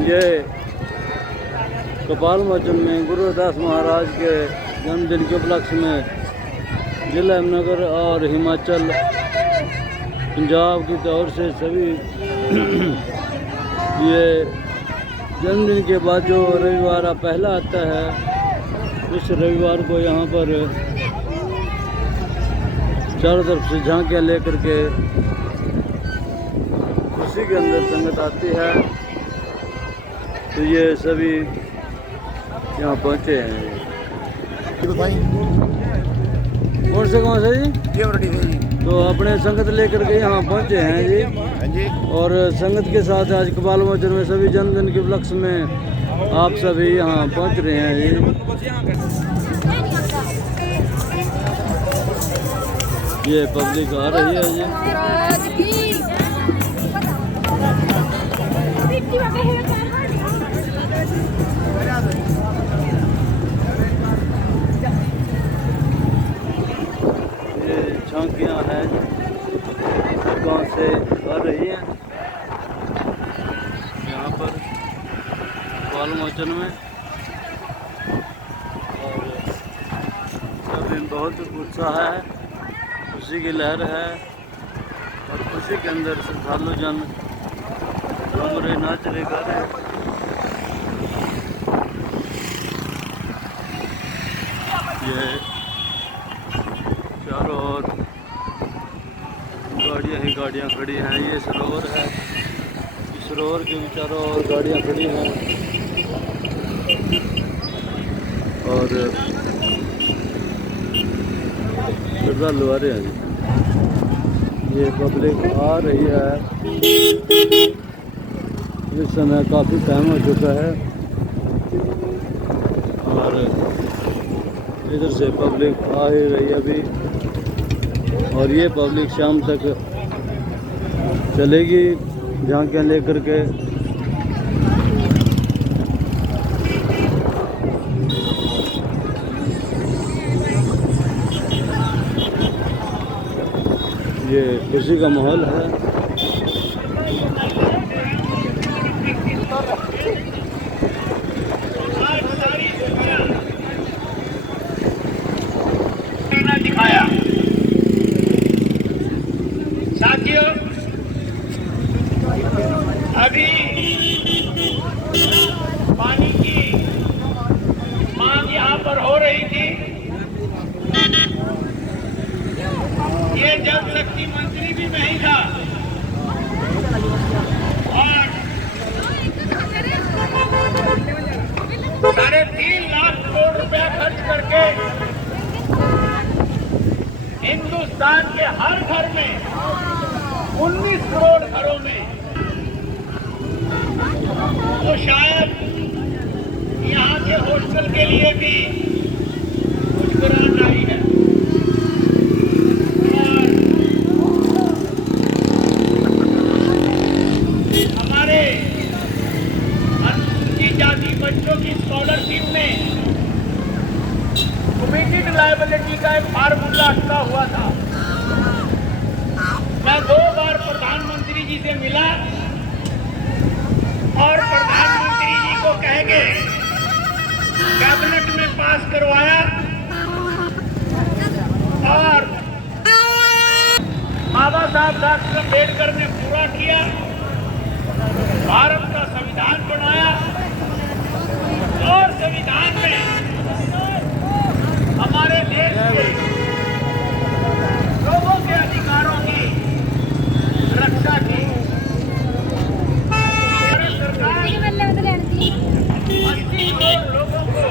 ये कपाल मोचन में गुरु रविदास महाराज के जन्मदिन के उपलक्ष्य में जिला अहमदनगर और हिमाचल पंजाब की तौर से सभी ये जन्मदिन के बाद जो रविवार पहला आता है, इस रविवार को यहाँ पर चारों तरफ से झांकियाँ लेकर के उसी के अंदर संगत आती है। तो ये सभी यहाँ पहुँचे हैं। कौन से जी? तो अपने संगत लेकर के यहाँ पहुँचे हैं जी। और संगत के साथ आज कपाल मोचन में सभी जन्मदिन के उपलक्ष्य में आप सभी यहाँ पहुँच रहे हैं जी। ये पब्लिक आ रही है जी। ये झांकियाँ हैं गांव से आ रही हैं यहाँ पर कपाल मोचन में, और सभी बहुत उत्साह है, खुशी की लहर है। और खुशी के अंदर श्रद्धालु जन घूम रहे, नाच रहे, गा रहे। ये चारों ओर गाड़ियाँ ही गाड़ियाँ खड़ी हैं। ये सरोवर है, इस सरोवर के चारों ओर गाड़ियाँ खड़ी हैं और श्रद्धालु आ रहे हैं। ये पब्लिक आ रही है। इस समय काफ़ी टाइम हो चुका है और इधर से पब्लिक आ ही रही है अभी, और ये पब्लिक शाम तक चलेगी झांकियाँ लेकर के। ये खुशी का माहौल है। दिखाया साथियों, अभी पानी की मांग यहाँ पर हो रही थी। ये जल शक्ति मंत्री भी नहीं था और 3.5 लाख करोड़ रुपया खर्च करके हिंदुस्तान के हर घर में 19 करोड़ घरों में तो शायद यहाँ के हॉस्टल के लिए भी कुछ ग्रांट आई है। हमारे अनुसूचित जाति बच्चों की स्कॉलरशिप में कमिटेड लायबिलिटी का एक फार्मूला अटका हुआ था। मैं 2 बार प्रधानमंत्री जी से मिला और प्रधानमंत्री जी को कह के कैबिनेट में पास करवाया और बाबा साहब डॉक्टर अम्बेडकर ने पूरा किया, भारत का संविधान बनाया और संविधान में हमारे देश के लोगों के अधिकारों की रक्षा की। सरकार 80 करोड़ लोगों को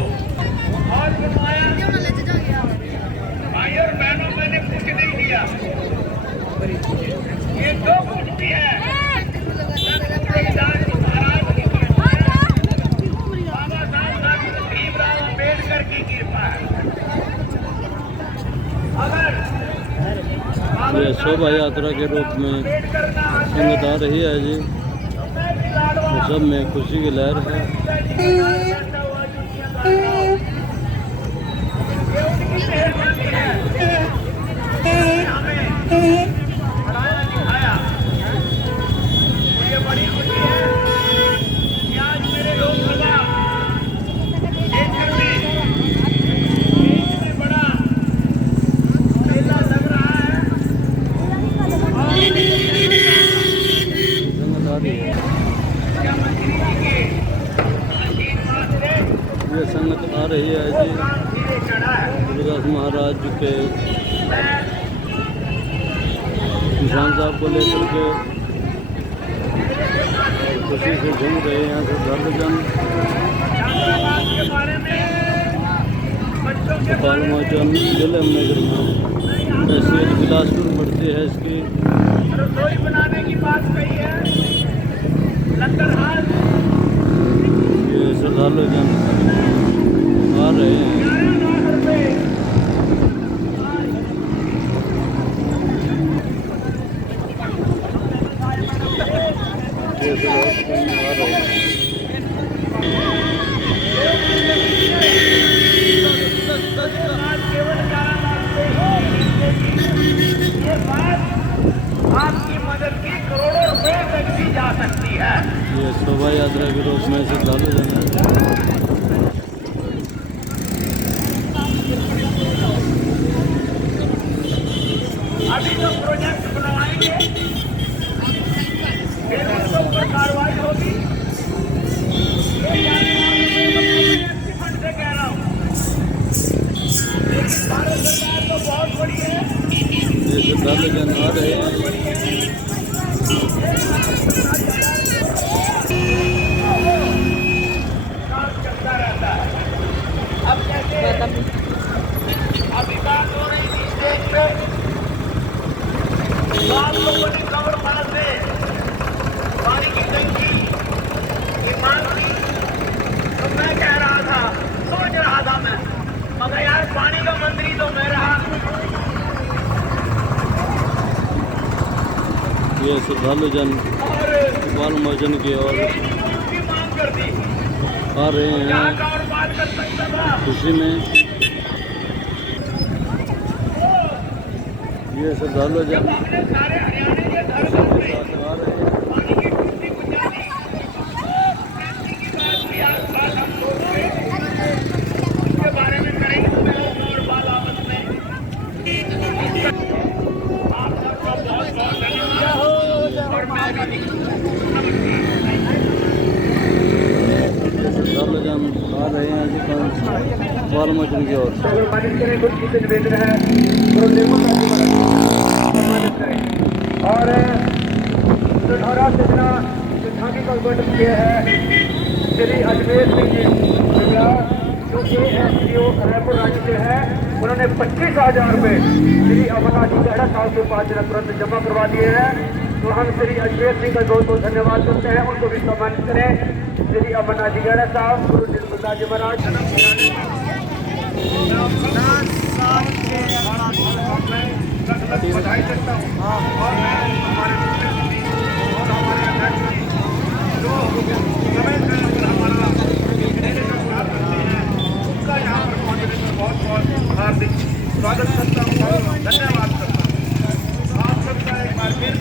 और बनवाया। भाई और बहनों, मैंने कुछ नहीं दिया, ये जो कुछ भी है संविधान महाराज की कृपा है, बाबा साहब डॉक्टर भीमराव अम्बेडकर की कृपा है। ये शोभा यात्रा के रूप में संगत आ रही है जी। सब में खुशी की लहर है। बड़ी खुशी है कि आज निशान साहब को लेकर के खुशी से घूम रहे हैं यहाँ से धर्मजन गोपाल मोचन जिले नगर में तहसील बिलासपुर पड़ती है इसकी। रसोई बनाने की बात कही है, लंगरहाल ये श्रद्धालु जन आ रहे हैं। ये सब आ रहे हैं। ये बात आपकी मदद की करोड़ों रुपए तक दी जा सकती है। ये शोभा यात्रा के रूप में श्रद्धालु जन अभी तो प्रोजेक्ट बनवाएंगे, फिर उसके ऊपर कार्रवाई होगी। फंड से कह रहा हूँ, भारत सरकार तो बहुत बड़ी है। ये श्रद्धालु जन आ रहे हैं। काम चलता रहता है। अब जैसे अभी बात हो रही थी स्टेज पे, तो आप लोगों ने कमर पास से पानी की टंकी की मांग की, तो मैं कह रहा था, सोच रहा था मैं, मगर यार पानी का मंत्री तो मैं रहा। ये श्रद्धालु जन गोपाल मोचन की ओर की मांग कर दी, आ रहे क्या हैं और बात कर सकता था। खुशी में। ये श्रद्धालु जन अपने सारे हरियाणा के घर के साथ आ रहे हैं। पानी की टूटी बुझानी, टंकी की बात की आज बात हम लोग उसके बारे में करेंगे और बात आपस में। आप सबका बहुत बहुत धन्यवाद और मैं भी श्रद्धालु जन आ रहे हैं जी गोपाल मोचन की ओर। निवेदन है और सुधारा योजना झांकी का उद्घाटन किया है श्री अजमेर सिंह जी जो कि एसडीओ रायपुर राज्य से है। उन्होंने 25,000 रुपये श्री अमरनाथ जी गहरा साहब के पास तुरंत जमा करवा दिए हैं। तो हम श्री अजमेर सिंह का बहुत बहुत धन्यवाद करते हैं, उनको भी सम्मानित करें। श्री अमरनाथ जी गहरा साहब, गुरु निर्मला जी महाराज बधाई देता हूँ और मैं हमारे और हमारे अध्यक्ष जो समय से हमारा उनका यहाँ पर पहुँचने में बहुत बहुत हार्दिक स्वागत करता हूँ, धन्यवाद करता हूँ। आप सबका एक बार फिर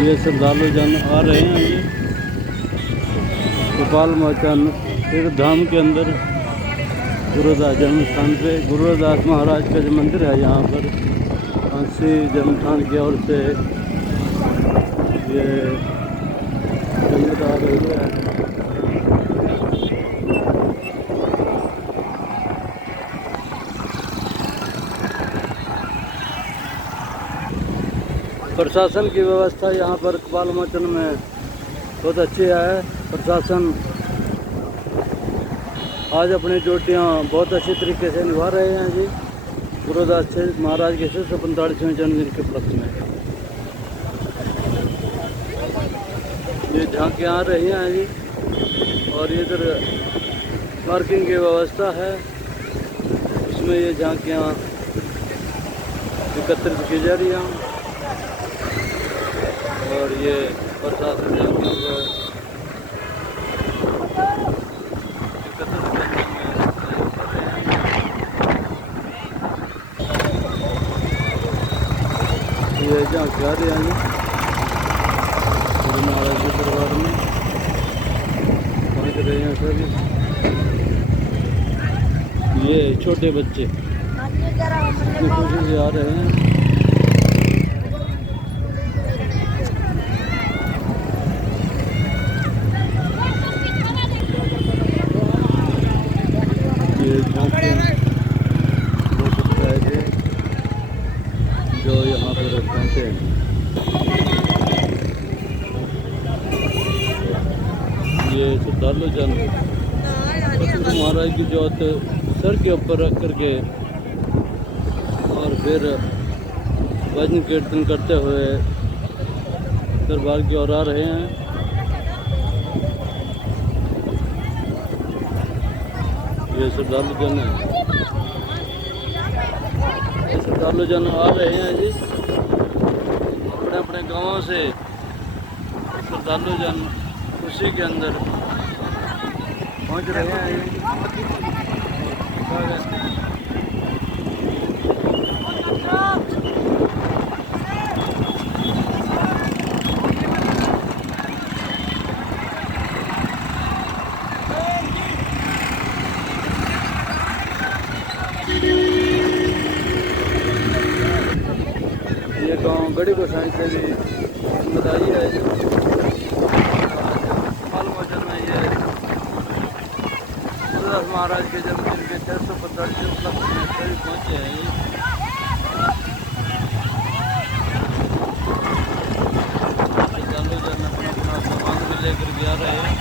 ये श्रद्धालु जन आ रहे हैं जी कपाल मोचन तीर्थ धाम के अंदर गुरुदास जन्म स्थान पे गुरुदास महाराज का जो मंदिर है यहाँ पर कांसी जन्म स्थान की ओर से ये संगत आ रही है। प्रशासन की व्यवस्था यहाँ पर कपाल मोचन में बहुत अच्छी है। प्रशासन आज अपनी ड्यूटियाँ बहुत अच्छी तरीके से निभा रहे हैं जी गुरुदास महाराज के 645वें जन्मदिन के उपलक्ष्य में। ये झांकियाँ आ रही हैं जी और इधर पार्किंग की व्यवस्था है, उसमें ये झांकियाँ एकत्रित की जा रही हैं और ये प्रशासन झांकियों को ये झांकी आ रही हैं गुरु महाराज के दरबार में पहुँच रहे हैं सभी। ये छोटे बच्चे इतनी खुशी से आ रहे हैं। ये झांकियाँ जो यहाँ पर पहुँचे हैं। ये श्रद्धालु जन गुरु महाराज की जोत सर के ऊपर रख करके और फिर भजन कीर्तन करते हुए दरबार की ओर आ रहे हैं। ये श्रद्धालु जन है, श्रद्धालु जन आ रहे हैं जी अपने अपने गांवों से। श्रद्धालु जन खुशी के अंदर पहुंच रहे हैं जी। ये गांव गढ़ी गोसाई से भी बताई है जी। कपाल मोचन में ये गुरुदास महाराज के जन्मदिन के 645वें उपलक्ष्य में सभी पहुँचे हैं ये। श्रद्धालु जन अपना अपना सामान भी लेकर के आ रहे हैं।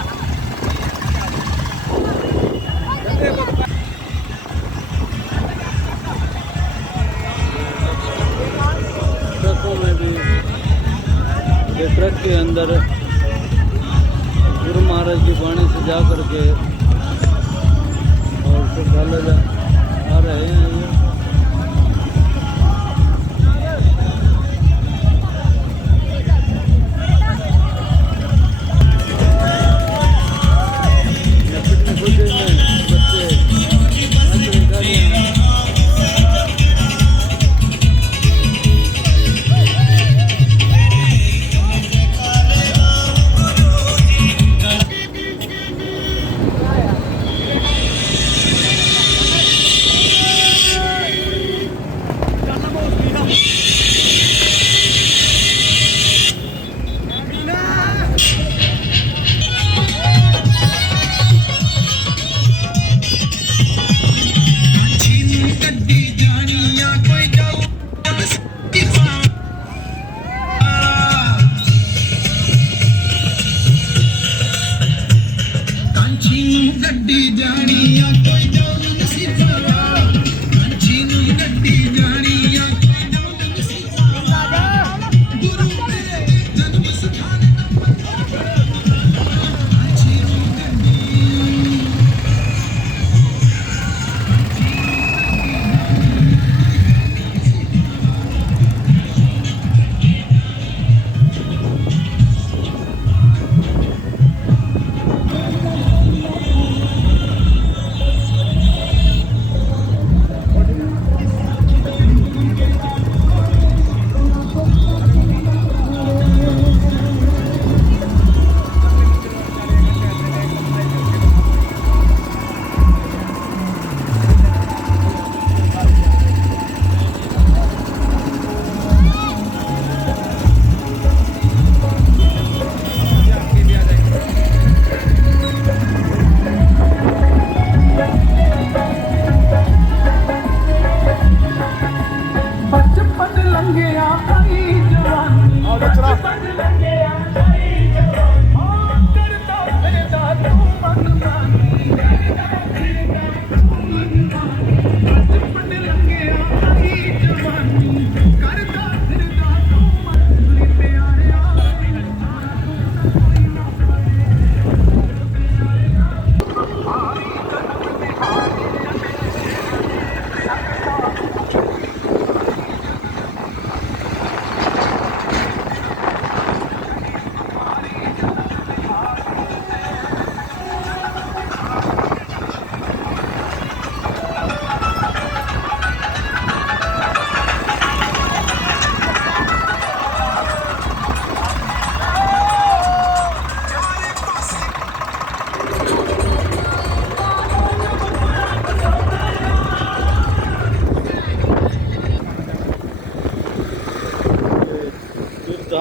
ट्रकों में भी ये ट्रक के अंदर गुरु महाराज की वाणी से जा करके और श्रद्धालु आ रहे हैं ये।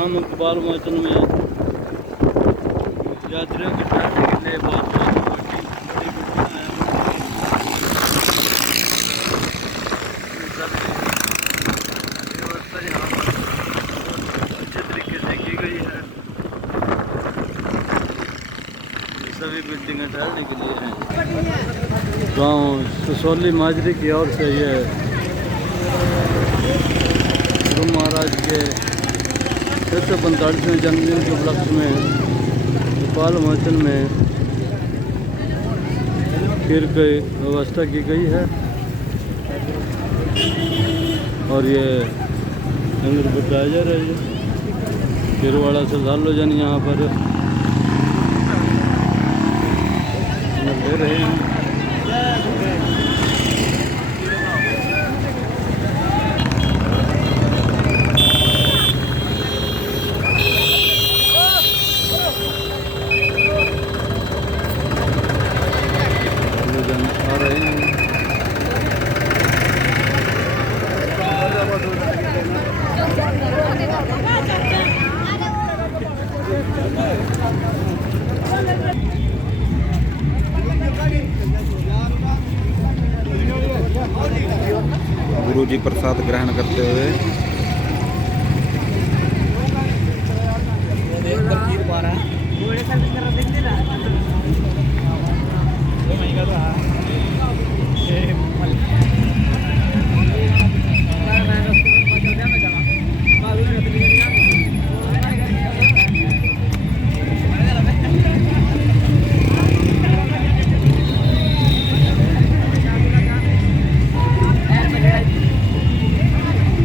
धाम इकबाल मोचन में यात्रियों के ठहरने के लिए बहुत बड़ी बिल्डिंग है। व्यवस्था यहाँ पर अच्छे तरीके से की गई है। ये सभी बिल्डिंगें ठहरने के लिए हैं। गांव ससौली माजरी की ओर से ये गुरु महाराज के 645वें जन्मदिन के उपलक्ष्य में इकबाल मोचन में खीर की व्यवस्था की गई है। और ये लंगर बताया जा रहा है। खीर वाला श्रद्धालु जन यहाँ पर ले रहे हैं। आ रहे हैं। गुरुजी प्रसाद ग्रहण करते हुए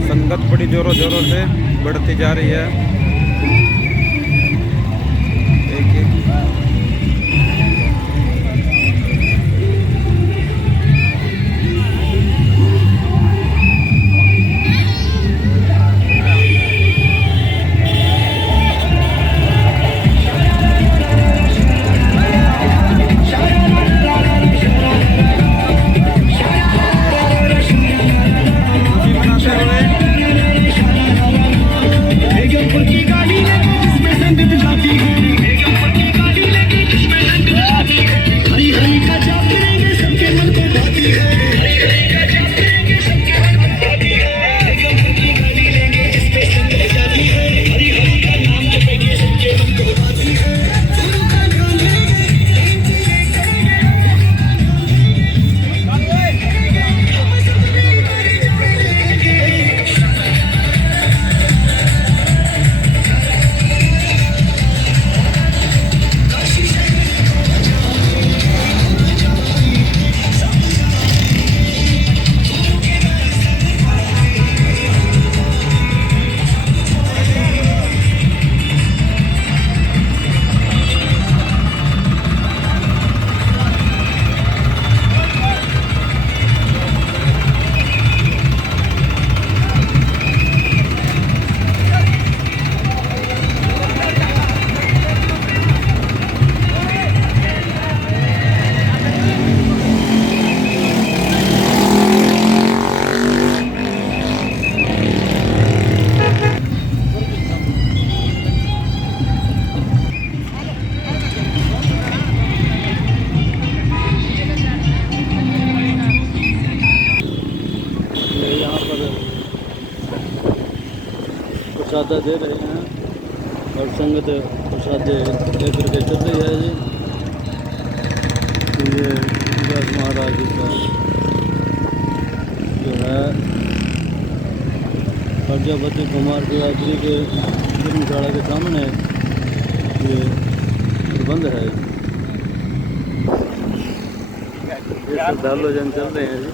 संगत बड़ी जोरों जोरों से बढ़ती जा रही है। देखिए प्रसाद दे रहे हैं और संगत प्रसाद लेकर के चल रही है जी। तो ये व्यास महाराज जी का जो है प्रजापति कुमार के यात्री के धर्मशाला के सामने ये प्रबंध है। ये श्रद्धालु जन चल रहे हैं जी।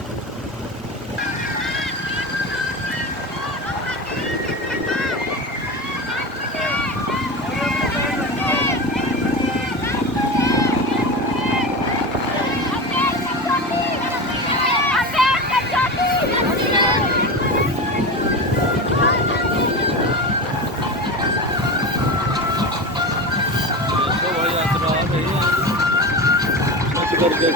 करके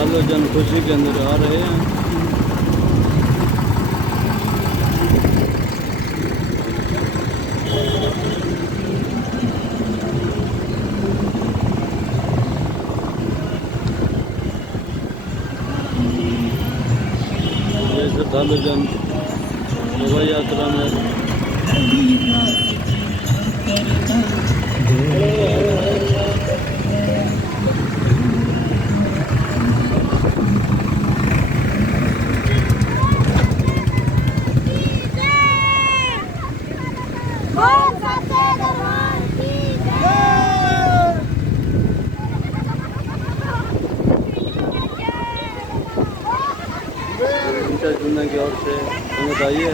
श्रद्धालु जन खुशी के अंदर आ रहे हैं। ये श्रद्धालु जन शोभा यात्रा में चुनने की ओर से संगत आई है। ये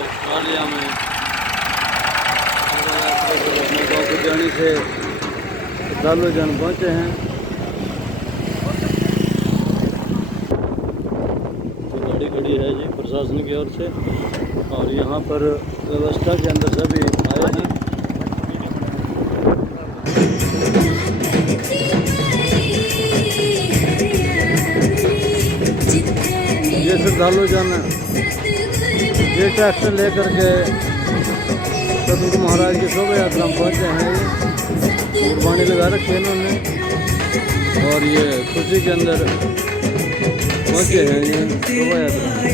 ऑस्ट्रेलिया में अपने गाँव की जानी से श्रद्धालु जन पहुँचे हैं। तो गाड़ी खड़ी है जी प्रशासन की ओर से, और यहाँ पर व्यवस्था के अंदर सभी आए हैं। ये श्रद्धालु जन ये ट्रैक्टर लेकर के सतगुरु महाराज की शोभा यात्रा में पहुँचे हैं। ये कुर्बानी लगा रखी है इन्होंने, और ये खुशी के अंदर पहुँचे हैं ये शोभा यात्रा।